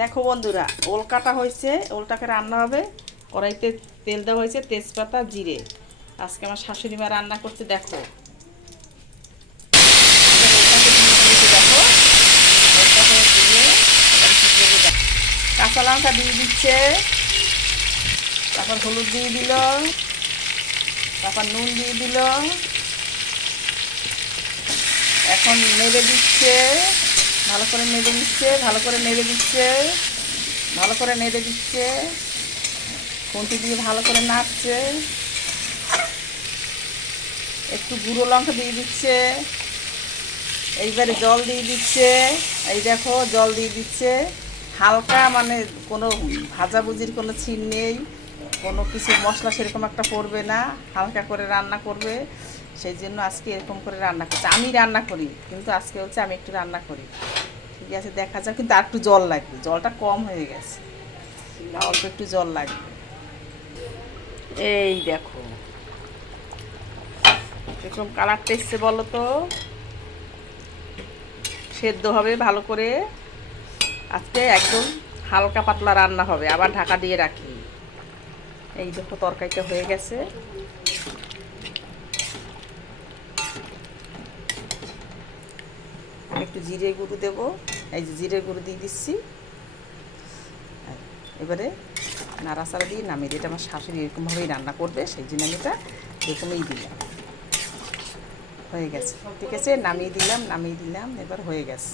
দেখো বন্ধুরা, ওল কাটা হয়েছে, ওলটাকে রান্না হবে। কড়াইতে তেল দেওয়া হয়েছে, তেজপাতা জিরে। আজকে আমার শাশুড়ি মা রান্না করতে দেখো। ওলটাকে দিয়ে দিয়েছে দেখো, ওলটাকে দিয়ে এবার কী করবে দেখো। কাঁচা লঙ্কা দিয়ে দিচ্ছে, তারপর হলুদ দিয়ে দিল, তারপর নুন দিয়ে দিল। এখন নেড়ে দিচ্ছে, ভালো করে নেড়ে দিচ্ছে, ভালো করে নেড়ে দিচ্ছে, ভালো করে নেড়ে দিচ্ছে, খুন্তি দিয়ে ভালো করে নাড়ছে। একটু গুঁড়ো লঙ্কা দিয়ে দিচ্ছে, এইবারে জল দিয়ে দিচ্ছে। এই দেখো জল দিয়ে দিচ্ছে হালকা, মানে কোনো ভাজাভুজির কোনো ছিন নেই, কোনো কিছু মশলা সেরকম একটা পড়বে না, হালকা করে রান্না করবে। সেই জন্য আজকে এরকম করে রান্না করছে। আমি রান্না করি, কিন্তু আজকে হচ্ছে আমি একটু রান্না করি। ঠিক আছে, দেখা যাক। কিন্তু আর একটু জল লাগবে, জলটা কম হয়ে গেছে, অল্প একটু জল লাগবে। এই দেখো এরকম কালারটা এসছে, বলো তো। সেদ্ধ হবে ভালো করে। আজকে একদম হালকা পাতলা রান্না হবে, আবার ঢাকা দিয়ে রাখি। এই দেখো তরকারিটা হয়ে গেছে। আমি একটু জিরে গুঁড়ো দেবো, এই যে জিরে গুঁড়ো দিয়ে দিচ্ছি। এবারে নাড়াচাড়া দিয়ে নামিয়ে দিই। এটা আমার শাশুড়ি এরকমভাবেই রান্না করবে, সেই জন্য আমি এটা এরকমই দিলাম। হয়ে গেছে, ঠিক আছে, নামিয়ে দিলাম, নামিয়ে দিলাম, এবার হয়ে গেছে।